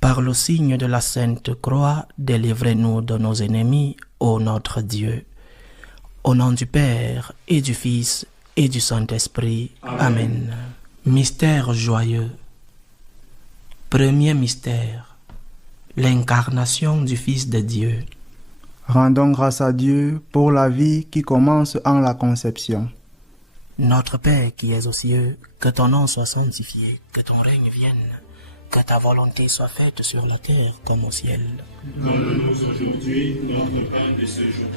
Par le signe de la Sainte Croix, délivrez-nous de nos ennemis, ô notre Dieu. Au nom du Père, et du Fils, et du Saint-Esprit. Amen. Mystère joyeux. Premier mystère, l'incarnation du Fils de Dieu. Rendons grâce à Dieu pour la vie qui commence en la conception. Notre Père qui es aux cieux, que ton nom soit sanctifié, que ton règne vienne, que ta volonté soit faite sur la terre comme au ciel. Donne-nous aujourd'hui notre pain de ce jour.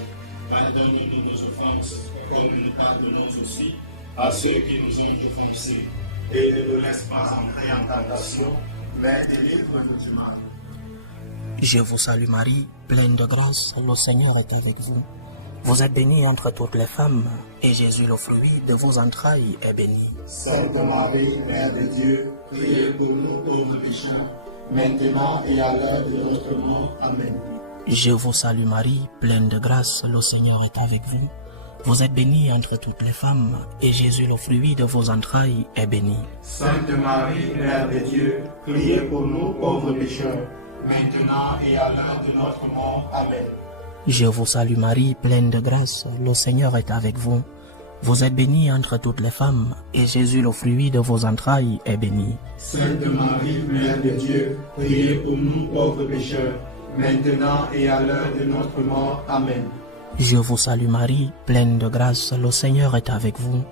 Pardonne-nous nos offenses, comme nous pardonnons aussi à ceux qui nous ont offensés. Et ne nous laisse pas entrer en tentation, mais délivre-nous du mal. Je vous salue Marie, pleine de grâce, le Seigneur est avec vous. Vous êtes bénie entre toutes les femmes, et Jésus, le fruit de vos entrailles, est béni. Sainte Marie, Mère de Dieu, priez pour nous pauvres pécheurs, maintenant et à l'heure de notre mort. Amen. Je vous salue Marie, pleine de grâce, le Seigneur est avec vous. Vous êtes bénie entre toutes les femmes, et Jésus, le fruit de vos entrailles, est béni. Sainte Marie, Mère de Dieu, priez pour nous pauvres pécheurs, maintenant et à l'heure de notre mort. Amen. Je vous salue Marie, pleine de grâce, le Seigneur est avec vous. Vous êtes bénie entre toutes les femmes, et Jésus, le fruit de vos entrailles, est béni. Sainte Marie, Mère de Dieu, priez pour nous pauvres pécheurs, maintenant et à l'heure de notre mort. Amen. Je vous salue Marie, pleine de grâce, le Seigneur est avec vous.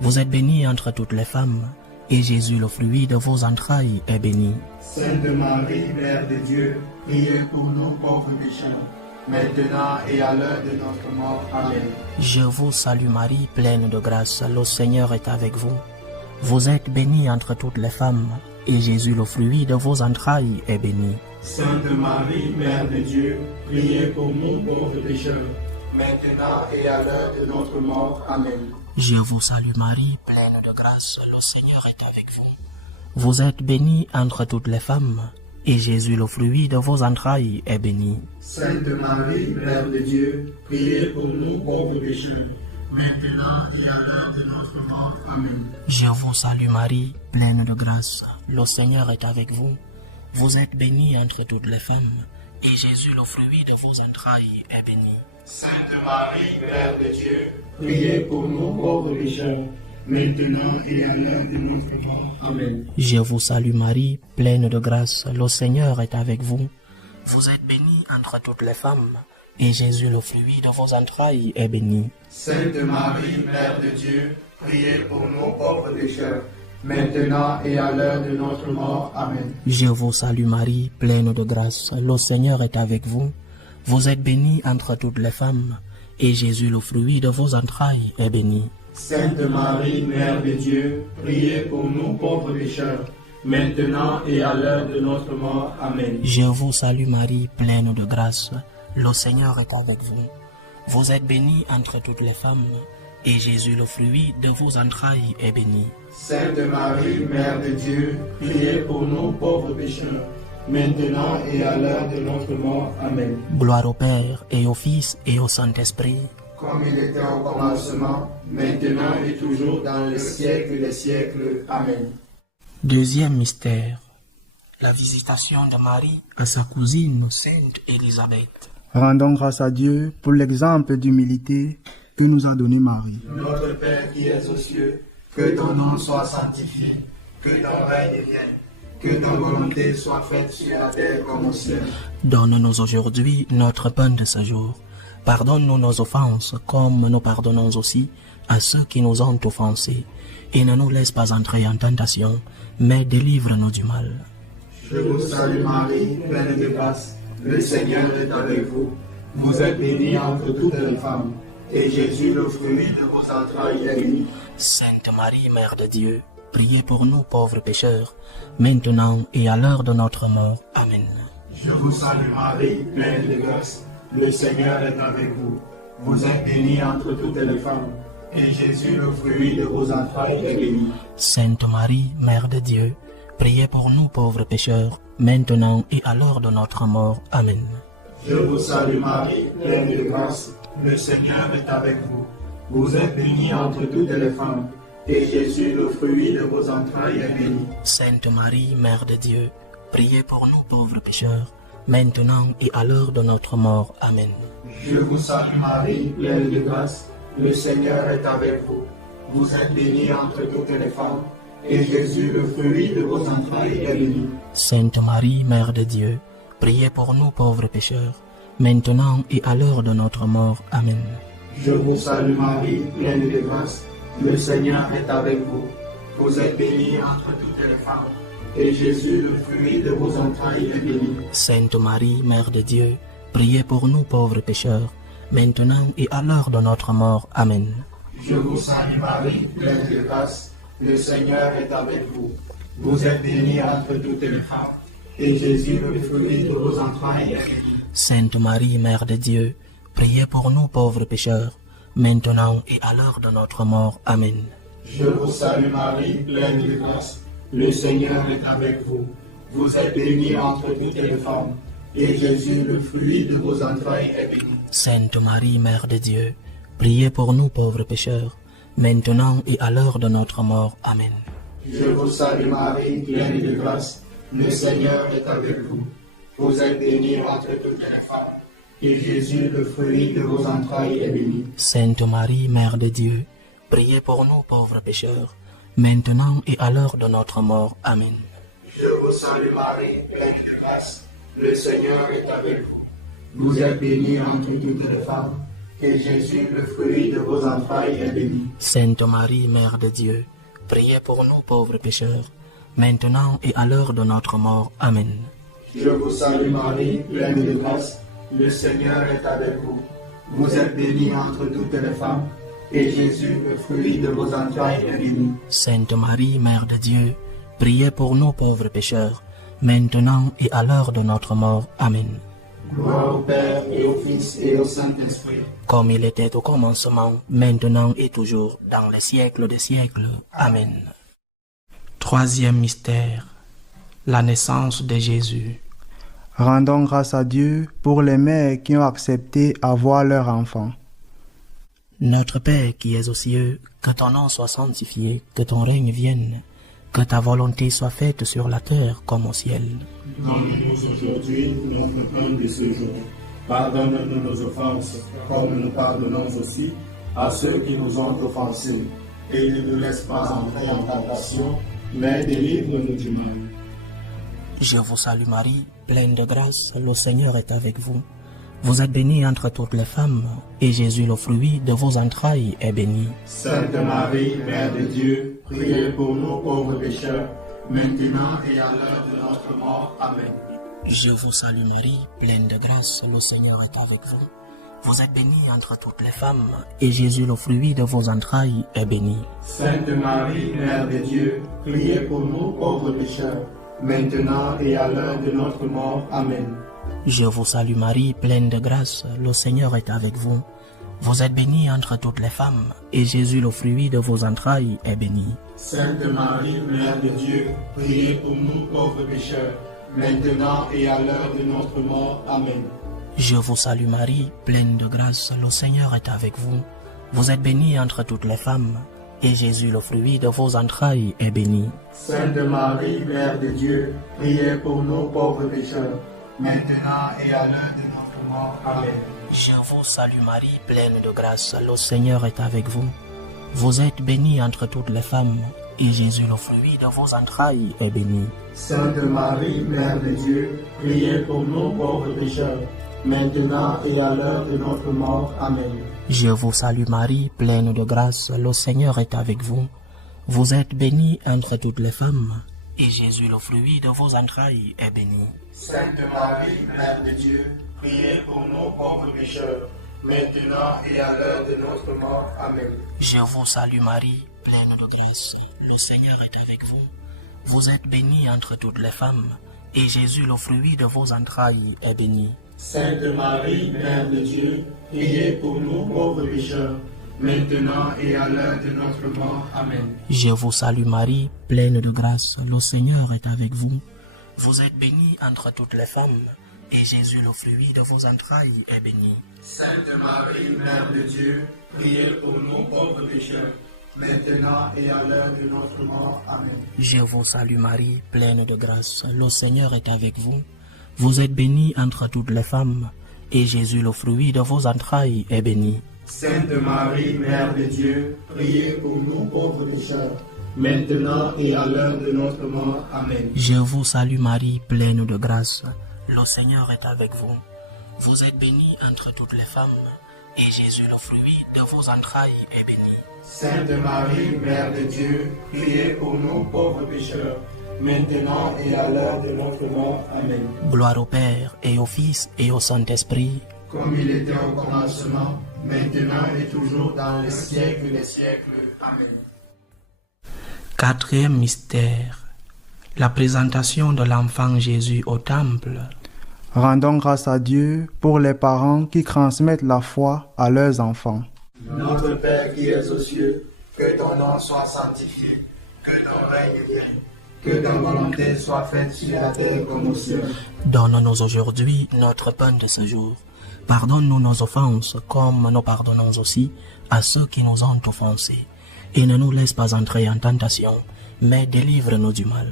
Vous êtes bénie entre toutes les femmes, et Jésus, le fruit de vos entrailles, est béni. Sainte Marie, Mère de Dieu, priez pour nous pauvres pécheurs, maintenant et à l'heure de notre mort. Amen. Je vous salue Marie, pleine de grâce, le Seigneur est avec vous. Vous êtes bénie entre toutes les femmes, et Jésus, le fruit de vos entrailles, est béni. Sainte Marie, Mère de Dieu, priez pour nous pauvres pécheurs, maintenant et à l'heure de notre mort. Amen. Je vous salue Marie, pleine de grâce, le Seigneur est avec vous. Vous êtes bénie entre toutes les femmes, et Jésus, le fruit de vos entrailles, est béni. Sainte Marie, Mère de Dieu, priez pour nous pauvres pécheurs, maintenant et à l'heure de notre mort. Amen. Je vous salue Marie, pleine de grâce, le Seigneur est avec vous. Vous êtes bénie entre toutes les femmes, et Jésus, le fruit de vos entrailles, est béni. Sainte Marie, Mère de Dieu, priez pour nous pauvres pécheurs, maintenant et à l'heure de notre mort. Amen. Je vous salue Marie, pleine de grâce, le Seigneur est avec vous. Vous êtes bénie entre toutes les femmes, et Jésus, le fruit de vos entrailles, est béni. Sainte Marie, Mère de Dieu, priez pour nous pauvres pécheurs, maintenant et à l'heure de notre mort. Amen. Je vous salue Marie, pleine de grâce, le Seigneur est avec vous. Vous êtes bénie entre toutes les femmes, et Jésus, le fruit de vos entrailles, est béni. Sainte Marie, Mère de Dieu, priez pour nous pauvres pécheurs, maintenant et à l'heure de notre mort. Amen. Je vous salue Marie, pleine de grâce, le Seigneur est avec vous. Vous êtes bénie entre toutes les femmes, et Jésus, le fruit de vos entrailles, est béni. Sainte Marie, Mère de Dieu, priez pour nous pauvres pécheurs, maintenant et à l'heure de notre mort. Amen. Gloire au Père, et au Fils, et au Saint-Esprit. Comme il était au commencement, maintenant et toujours dans les siècles des siècles. Amen. Deuxième mystère, la visitation de Marie à sa cousine Sainte Élisabeth. Rendons grâce à Dieu pour l'exemple d'humilité que nous a donné Marie. Notre Père qui es aux cieux, que ton nom soit sanctifié, que ton règne vienne, que ta volonté soit faite sur la terre comme au ciel. Donne-nous aujourd'hui notre pain de ce jour. Pardonne-nous nos offenses, comme nous pardonnons aussi à ceux qui nous ont offensés. Et ne nous laisse pas entrer en tentation, mais délivre-nous du mal. Je vous salue Marie, pleine de grâce, le Seigneur est avec vous. Vous êtes bénie entre toutes les femmes, et Jésus, le fruit de vos entrailles, est béni. Sainte Marie, Mère de Dieu, priez pour nous pauvres pécheurs, maintenant et à l'heure de notre mort. Amen. Je vous salue Marie, pleine de grâce, le Seigneur est avec vous. Vous êtes bénie entre toutes les femmes, et Jésus, le fruit de vos entrailles, est béni. Sainte Marie, Mère de Dieu, priez pour nous pauvres pécheurs, maintenant et à l'heure de notre mort. Amen. Je vous salue Marie, pleine de grâce, le Seigneur est avec vous. Vous êtes bénie entre toutes les femmes, et Jésus, le fruit de vos entrailles, est béni. Sainte Marie, Mère de Dieu, priez pour nous pauvres pécheurs, maintenant et à l'heure de notre mort. Amen. Je vous salue Marie, pleine de grâce, le Seigneur est avec vous. Vous êtes bénie entre toutes les femmes, et Jésus, le fruit de vos entrailles, est béni. Sainte Marie, Mère de Dieu, priez pour nous pauvres pécheurs, maintenant et à l'heure de notre mort. Amen. Je vous salue Marie, pleine de grâce, le Seigneur est avec vous. Vous êtes bénie entre toutes les femmes, et Jésus, le fruit de vos entrailles, est béni. Sainte Marie, Mère de Dieu, priez pour nous pauvres pécheurs, maintenant et à l'heure de notre mort. Amen. Je vous salue Marie, pleine de grâce, le Seigneur est avec vous. Vous êtes bénie entre toutes les femmes, et Jésus, le fruit de vos entrailles, est béni. Sainte Marie, Mère de Dieu, priez pour nous pauvres pécheurs, maintenant et à l'heure de notre mort. Amen. Je vous salue Marie, pleine de grâce, le Seigneur est avec vous. Vous êtes bénie entre toutes les femmes, et Jésus, le fruit de vos entrailles, est béni. Sainte Marie, Mère de Dieu, priez pour nous pauvres pécheurs, maintenant et à l'heure de notre mort. Amen. Je vous salue Marie, pleine de grâce, le Seigneur est avec vous. Vous êtes bénie entre toutes les femmes, et Jésus, le fruit de vos entrailles, est béni. Sainte Marie, Mère de Dieu, priez pour nous pauvres pécheurs, maintenant et à l'heure de notre mort. Amen. Je vous salue Marie, pleine de grâce, le Seigneur est avec vous. Vous êtes bénie entre toutes les femmes, et Jésus, le fruit de vos entrailles, est béni. Sainte Marie, Mère de Dieu, priez pour nous pauvres pécheurs, maintenant et à l'heure de notre mort. Amen. Je vous salue Marie, pleine de grâce, le Seigneur est avec vous. Vous êtes bénie entre toutes les femmes, et Jésus, le fruit de vos entrailles, est béni. Sainte Marie, Mère de Dieu, priez pour nous pauvres pécheurs, maintenant et à l'heure de notre mort. Amen. Gloire au Père et au Fils et au Saint-Esprit. Comme il était au commencement, maintenant et toujours, dans les siècles des siècles. Amen. Troisième mystère, la naissance de Jésus. Rendons grâce à Dieu pour les mères qui ont accepté avoir leur enfant. Notre Père qui es aux cieux, que ton nom soit sanctifié, que ton règne vienne, que ta volonté soit faite sur la terre comme au ciel. Donne-nous aujourd'hui notre pain de ce jour. Pardonne-nous nos offenses, comme nous pardonnons aussi à ceux qui nous ont offensés. Et ne nous laisse pas entrer en tentation, mais délivre-nous du mal. Je vous salue Marie, pleine de grâce, le Seigneur est avec vous. Vous êtes bénie entre toutes les femmes, et Jésus, le fruit de vos entrailles, est béni. Sainte Marie, Mère de Dieu, priez pour nous pauvres pécheurs, maintenant et à l'heure de notre mort. Amen. Je vous salue Marie, pleine de grâce, le Seigneur est avec vous. Vous êtes bénie entre toutes les femmes, et Jésus, le fruit de vos entrailles, est béni. Sainte Marie, Mère de Dieu, priez pour nous pauvres pécheurs, maintenant et à l'heure de notre mort. Amen. Je vous salue Marie, pleine de grâce, le Seigneur est avec vous. Vous êtes bénie entre toutes les femmes, et Jésus, le fruit de vos entrailles, est béni. Sainte Marie, Mère de Dieu, priez pour nous pauvres pécheurs, maintenant et à l'heure de notre mort. Amen. Je vous salue Marie, pleine de grâce, le Seigneur est avec vous. Vous êtes bénie entre toutes les femmes, et Jésus, le fruit de vos entrailles, est béni. Sainte Marie, Mère de Dieu, priez pour nous pauvres pécheurs, maintenant et à l'heure de notre mort. Amen. Je vous salue Marie, pleine de grâce, le Seigneur est avec vous. Vous êtes bénie entre toutes les femmes, et Jésus, le fruit de vos entrailles, est béni. Sainte Marie, Mère de Dieu, priez pour nous pauvres pécheurs, maintenant et à l'heure de notre mort. Amen. Je vous salue Marie, pleine de grâce, le Seigneur est avec vous. Vous êtes bénie entre toutes les femmes, et Jésus, le fruit de vos entrailles, est béni. Sainte Marie, Mère de Dieu, priez pour nous pauvres pécheurs, maintenant et à l'heure de notre mort. Amen. Je vous salue Marie, pleine de grâce, le Seigneur est avec vous. Vous êtes bénie entre toutes les femmes, et Jésus, le fruit de vos entrailles, est béni. Sainte Marie, Mère de Dieu, priez pour nous pauvres pécheurs, maintenant et à l'heure de notre mort. Amen. Je vous salue Marie, pleine de grâce, le Seigneur est avec vous. Vous êtes bénie entre toutes les femmes, et Jésus, le fruit de vos entrailles, est béni. Sainte Marie, Mère de Dieu, priez pour nous pauvres pécheurs, maintenant et à l'heure de notre mort. Amen. Je vous salue Marie, pleine de grâce. Le Seigneur est avec vous. Vous êtes bénie entre toutes les femmes, et Jésus, le fruit de vos entrailles, est béni. Sainte Marie, Mère de Dieu, priez pour nous pauvres pécheurs, maintenant et à l'heure de notre mort. Amen. Je vous salue Marie, pleine de grâce. Le Seigneur est avec vous. Vous êtes bénie entre toutes les femmes, et Jésus, le fruit de vos entrailles, est béni. Sainte Marie, Mère de Dieu, priez pour nous pauvres pécheurs, maintenant et à l'heure de notre mort. Amen. Gloire au Père, et au Fils, et au Saint-Esprit, comme il était au commencement, maintenant et toujours dans les siècles des siècles. Amen. Quatrième mystère, la présentation de l'enfant Jésus au temple. Rendons grâce à Dieu pour les parents qui transmettent la foi à leurs enfants. Notre Père qui es aux cieux, que ton nom soit sanctifié, que ton règne vienne, que ta volonté soit faite sur la terre comme au ciel. Donne-nous aujourd'hui notre pain de ce jour. Pardonne-nous nos offenses, comme nous pardonnons aussi à ceux qui nous ont offensés. Et ne nous laisse pas entrer en tentation, mais délivre-nous du mal.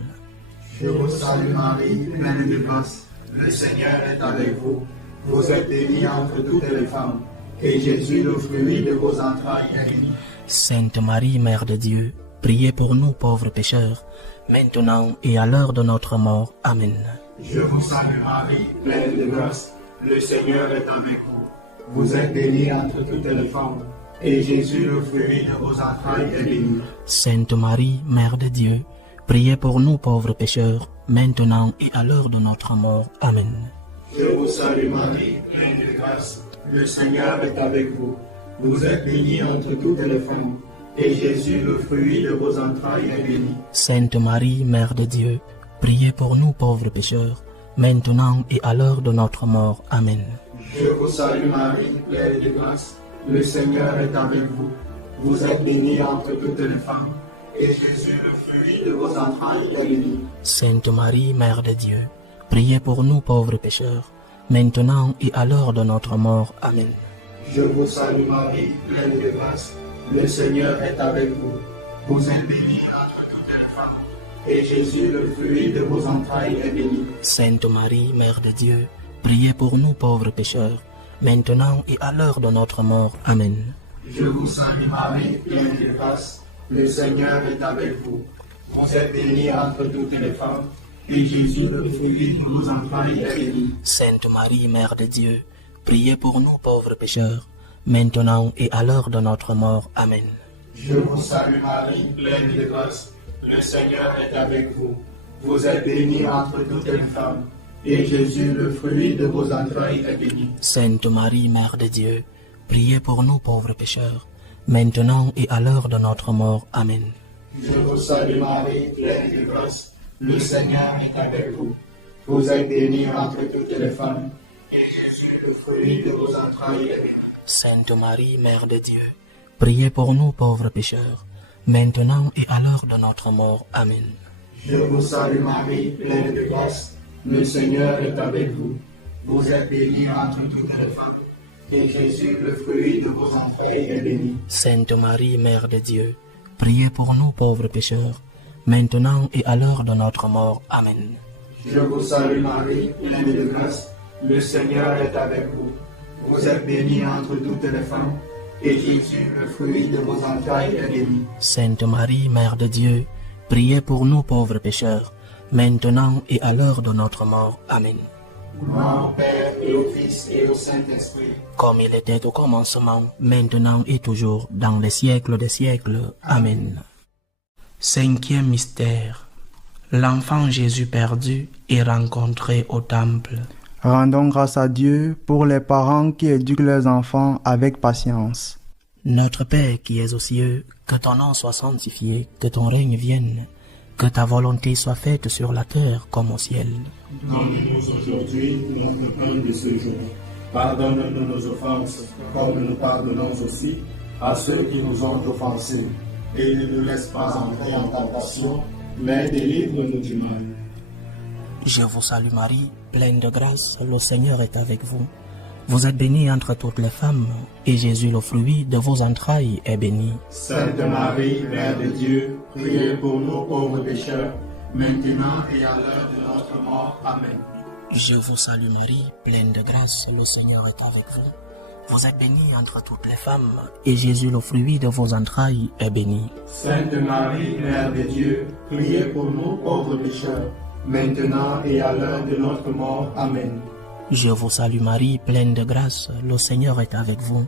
Je vous salue Marie, pleine de grâce. Le Seigneur est avec vous. Vous êtes bénie entre toutes les femmes, et Jésus, le fruit de vos entrailles, est béni. Sainte Marie, Mère de Dieu, priez pour nous pauvres pécheurs, maintenant et à l'heure de notre mort. Amen. Je vous salue Marie, pleine de grâce. Le Seigneur est avec vous. Vous êtes bénie entre toutes les femmes, et Jésus, le fruit de vos entrailles, est béni. Sainte Marie, Mère de Dieu, priez pour nous pauvres pécheurs, maintenant et à l'heure de notre mort. Amen. Je vous salue Marie, pleine de grâce. Le Seigneur est avec vous. Vous êtes bénie entre toutes les femmes, et Jésus, le fruit de vos entrailles, est béni. Sainte Marie, Mère de Dieu, priez pour nous pauvres pécheurs, maintenant et à l'heure de notre mort. Amen. Je vous salue Marie, pleine de grâce. Le Seigneur est avec vous. Vous êtes bénie entre toutes les femmes, et Jésus, le fruit de vos entrailles, est béni. Sainte Marie, Mère de Dieu, priez pour nous pauvres pécheurs, maintenant et à l'heure de notre mort. Amen. Je vous salue Marie, pleine de grâce. Le Seigneur est avec vous. Vous êtes bénie entre toutes les femmes, et Jésus, le fruit de vos entrailles, est béni. Sainte Marie, Mère de Dieu, priez pour nous pauvres pécheurs, maintenant et à l'heure de notre mort. Amen. Je vous salue Marie, pleine de grâce. Le Seigneur est avec vous. Vous êtes bénie entre toutes les femmes, et Jésus, le fruit de vos entrailles, est béni. Sainte Marie, Mère de Dieu, priez pour nous pauvres pécheurs, maintenant et à l'heure de notre mort. Amen. Je vous salue Marie, pleine de grâce. Le Seigneur est avec vous. Vous êtes bénie entre toutes les femmes, et Jésus, le fruit de vos entrailles, est béni. Sainte Marie, Mère de Dieu, priez pour nous pauvres pécheurs, maintenant et à l'heure de notre mort. Amen. Je vous salue Marie, pleine de grâce. Le Seigneur est avec vous. Vous êtes bénie entre toutes les femmes, et Jésus, le fruit de vos entrailles, est béni. Sainte Marie, Mère de Dieu, priez pour nous pauvres pécheurs, maintenant et à l'heure de notre mort. Amen. Je vous salue Marie, pleine de grâce. Le Seigneur est avec vous. Vous êtes bénie entre toutes les femmes, et Jésus, le fruit de vos entrailles, est béni. Sainte Marie, Mère de Dieu, priez pour nous pauvres pécheurs, maintenant et à l'heure de notre mort. Amen. Je vous salue Marie, pleine de grâce. Le Seigneur est avec vous. Vous êtes bénie entre toutes les femmes, et Jésus, le fruit de vos entrailles, est béni. Sainte Marie, Mère de Dieu, priez pour nous pauvres pécheurs, maintenant et à l'heure de notre mort. Amen. Gloire au Père et au Fils et au Saint-Esprit. Comme il était au commencement, maintenant et toujours, dans les siècles des siècles. Amen. Cinquième mystère. L'enfant Jésus perdu est rencontré au temple. Rendons grâce à Dieu pour les parents qui éduquent leurs enfants avec patience. Notre Père qui es aux cieux, que ton nom soit sanctifié, que ton règne vienne, que ta volonté soit faite sur la terre comme au ciel. Donne-nous aujourd'hui notre pain de ce jour. Pardonne-nous nos offenses, comme nous pardonnons aussi à ceux qui nous ont offensés. Et ne nous laisse pas entrer en tentation, mais délivre-nous du mal. Je vous salue Marie, pleine de grâce, le Seigneur est avec vous. Vous êtes bénie entre toutes les femmes, et Jésus, le fruit de vos entrailles, est béni. Sainte Marie, Mère de Dieu, priez pour nous pauvres pécheurs, maintenant et à l'heure de notre mort. Amen. Je vous salue Marie, pleine de grâce, le Seigneur est avec vous. Vous êtes bénie entre toutes les femmes, et Jésus, le fruit de vos entrailles, est béni. Sainte Marie, Mère de Dieu, priez pour nous pauvres pécheurs, maintenant et à l'heure de notre mort. Amen. Je vous salue Marie, pleine de grâce, le Seigneur est avec vous.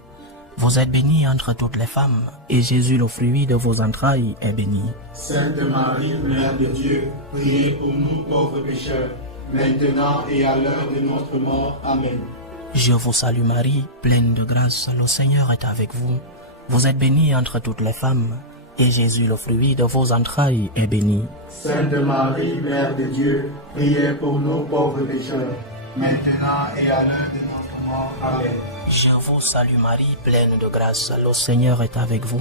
Vous êtes bénie entre toutes les femmes, et Jésus, le fruit de vos entrailles, est béni. Sainte Marie, Mère de Dieu, priez pour nous pauvres pécheurs, maintenant et à l'heure de notre mort. Amen. Je vous salue Marie, pleine de grâce, le Seigneur est avec vous. Vous êtes bénie entre toutes les femmes, et Jésus, le fruit de vos entrailles, est béni. Sainte Marie, Mère de Dieu, priez pour nous pauvres pécheurs, maintenant et à l'heure de notre mort. Amen. Je vous salue Marie, pleine de grâce, le Seigneur est avec vous.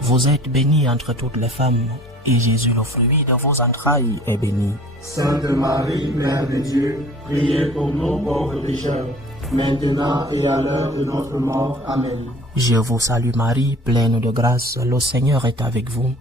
Vous êtes bénie entre toutes les femmes, et Jésus, le fruit de vos entrailles, est béni. Sainte Marie, Mère de Dieu, priez pour nous pauvres pécheurs, maintenant et à l'heure de notre mort. Amen. Je vous salue Marie, pleine de grâce, le Seigneur est avec vous.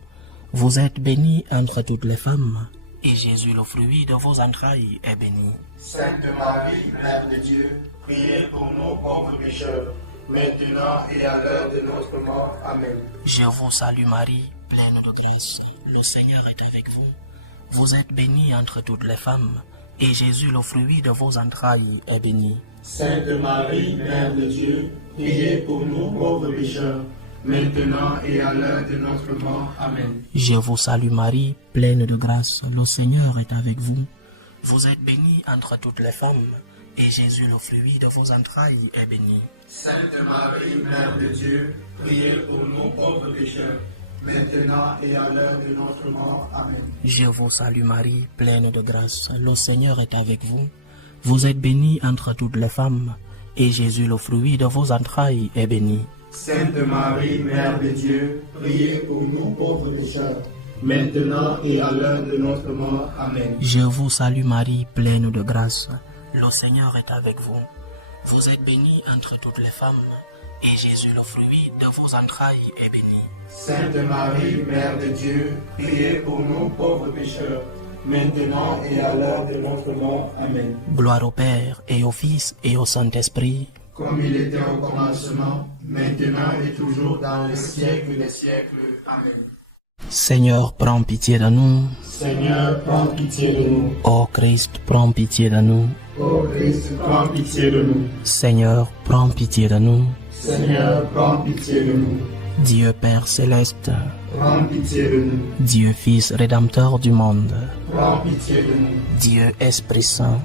Vous êtes bénie entre toutes les femmes, et Jésus, le fruit de vos entrailles, est béni. Sainte Marie, Mère de Dieu, priez pour nous pauvres pécheurs, maintenant et à l'heure de notre mort. Amen. Je vous salue Marie, pleine de grâce, le Seigneur est avec vous. Vous êtes bénie entre toutes les femmes, et Jésus, le fruit de vos entrailles, est béni. Sainte Marie, Mère de Dieu, priez pour nous pauvres pécheurs, maintenant et à l'heure de notre mort. Amen. Je vous salue Marie, pleine de grâce, le Seigneur est avec vous. Vous êtes bénie entre toutes les femmes, et Jésus, le fruit de vos entrailles, est béni. Sainte Marie, Mère de Dieu, priez pour nous pauvres pécheurs, maintenant et à l'heure de notre mort. Amen. Je vous salue Marie, pleine de grâce, le Seigneur est avec vous. Vous êtes bénie entre toutes les femmes, et Jésus, le fruit de vos entrailles, est béni. Sainte Marie, Mère de Dieu, priez pour nous pauvres pécheurs, maintenant et à l'heure de notre mort. Amen. Je vous salue Marie, pleine de grâce, le Seigneur est avec vous. Vous êtes bénie entre toutes les femmes, et Jésus, le fruit de vos entrailles, est béni. Sainte Marie, Mère de Dieu, priez pour nous pauvres pécheurs, maintenant et à l'heure de notre mort. Amen. Gloire au Père, et au Fils, et au Saint-Esprit, comme il était au commencement, maintenant et toujours dans les siècles des siècles. Amen. Seigneur, prends pitié de nous. Seigneur, prends pitié de nous. Ô Christ, prends pitié de nous. Ô Christ, prends pitié de nous. Seigneur, prends pitié de nous. Seigneur, prends pitié de nous. Dieu Père céleste, Prends pitié de nous. Dieu Fils rédempteur du monde, Prends pitié de nous. Dieu Esprit Saint,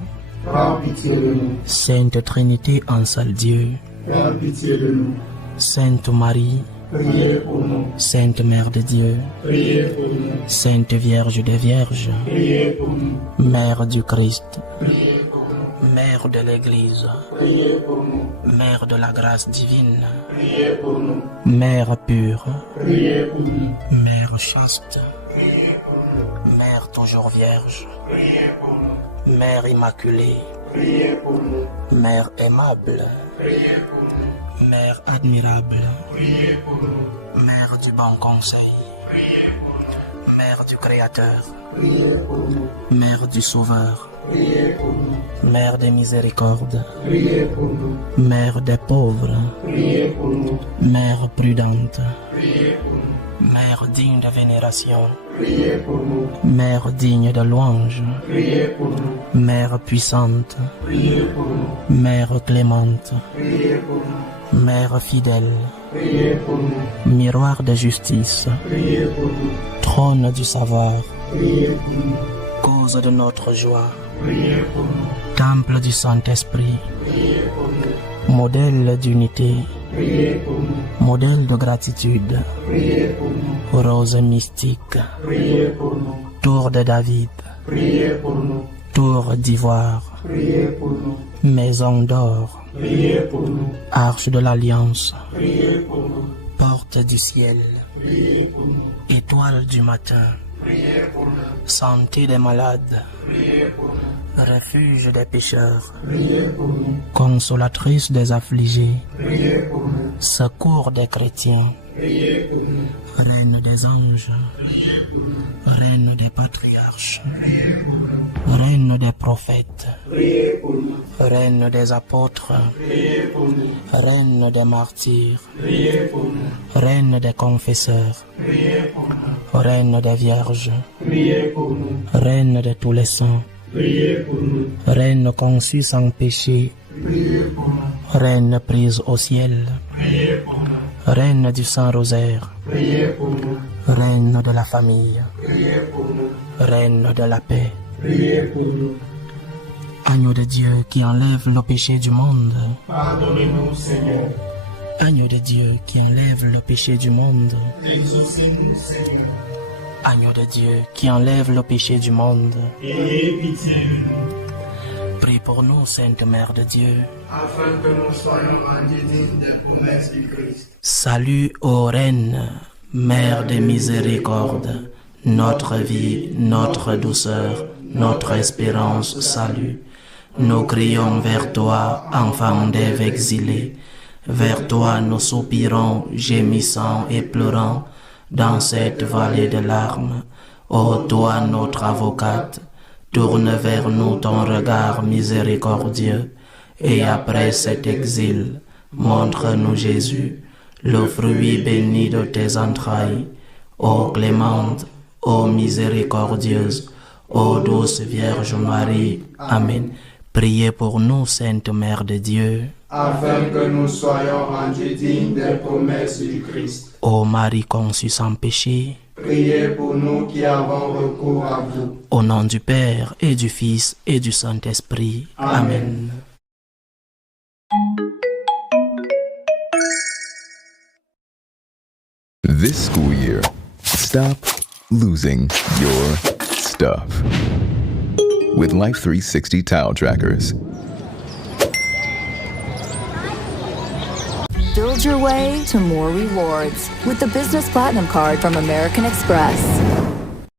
Prends pitié de nous. Sainte Trinité en seul Dieu, Prends pitié de nous. Sainte Marie, Priez pour nous. Sainte Mère de Dieu, Priez pour nous. Sainte Vierge des Vierges, Priez pour nous. Mère du Christ, Priez pour nous. Mère de l'Église, Priez pour nous. Mère de la grâce divine, Priez pour nous. Mère pure, Priez pour nous. Mère chaste, Priez pour nous. Mère toujours vierge, Priez pour nous. Mère immaculée, Priez pour nous. Mère aimable, Priez pour nous. Mère admirable, Priez pour nous. Mère du bon conseil, Priez pour nous. Mère du Créateur, Priez pour nous. Mère du Sauveur, Priez pour nous. Mère des miséricordes, Priez pour nous. Mère des pauvres, Priez pour nous. Mère prudente, Priez pour nous. Mère digne de vénération, Priez pour nous. Mère digne de louange, Priez pour nous. Mère puissante, Priez pour nous. Mère clémente, Priez pour nous. Mère fidèle, Priez pour nous. miroir de justice, Priez pour nous. trône du savoir, Priez pour nous. cause de notre joie, Priez pour nous. temple du Saint-Esprit, Priez pour nous. modèle d'unité, Priez pour nous. modèle de gratitude, Priez pour nous. rose mystique, Priez pour nous. tour de David, Priez pour nous. tour d'ivoire, Priez pour nous. maison d'or, Priez pour nous. arche de l'alliance, Priez pour nous. porte du ciel, Priez pour nous. étoile du matin, Priez pour nous. santé des malades, Priez pour nous. refuge des pécheurs, Priez pour nous. consolatrice des affligés, Priez pour nous. secours des chrétiens, Priez pour nous. reine des anges, reine des patriarches, reine des prophètes, Priez pour nous. reine des apôtres, Priez pour nous. reine des martyrs, Priez pour nous. reine des confesseurs, Priez pour nous. reine des vierges, Priez pour nous. reine de tous les saints, Priez pour nous. reine conçue sans péché, Priez pour nous. reine prise au ciel, Priez pour nous. reine du Saint-Rosaire, Priez pour nous. reine de la famille, Priez pour nous. reine de la paix, Priez pour nous. agneau de Dieu qui enlève le péché du monde, Pardonnez-nous, Seigneur. agneau de Dieu qui enlève le péché du monde, Exaucez-nous, Seigneur. agneau de Dieu qui enlève le péché du monde, Ayez pitié de nous, prie pour nous, Sainte Mère de Dieu. afin que nous soyons rendus dignes des promesses du Christ. Salut ô Reine, Mère de miséricorde, notre vie, notre douceur, notre espérance, salut. Nous crions vers toi, enfant d'Ève exilée. Vers toi nous soupirons, gémissant et pleurant, dans cette vallée de larmes. Ô toi, notre avocate, tourne vers nous ton regard miséricordieux, et après cet exil, montre-nous Jésus, le fruit béni de tes entrailles. Ô clémente, ô miséricordieuse, ô douce Vierge Marie. Amen. Priez pour nous, Sainte Mère de Dieu. Afin que nous soyons rendus dignes des promesses du Christ. Ô Marie conçue sans péché, Priez pour nous qui avons recours à vous. au nom du Père et du Fils et du Saint-Esprit. Amen. This school year, stop losing your stuff with Life 360 towel trackers. Build your way to more rewards with the Business Platinum Card from American Express.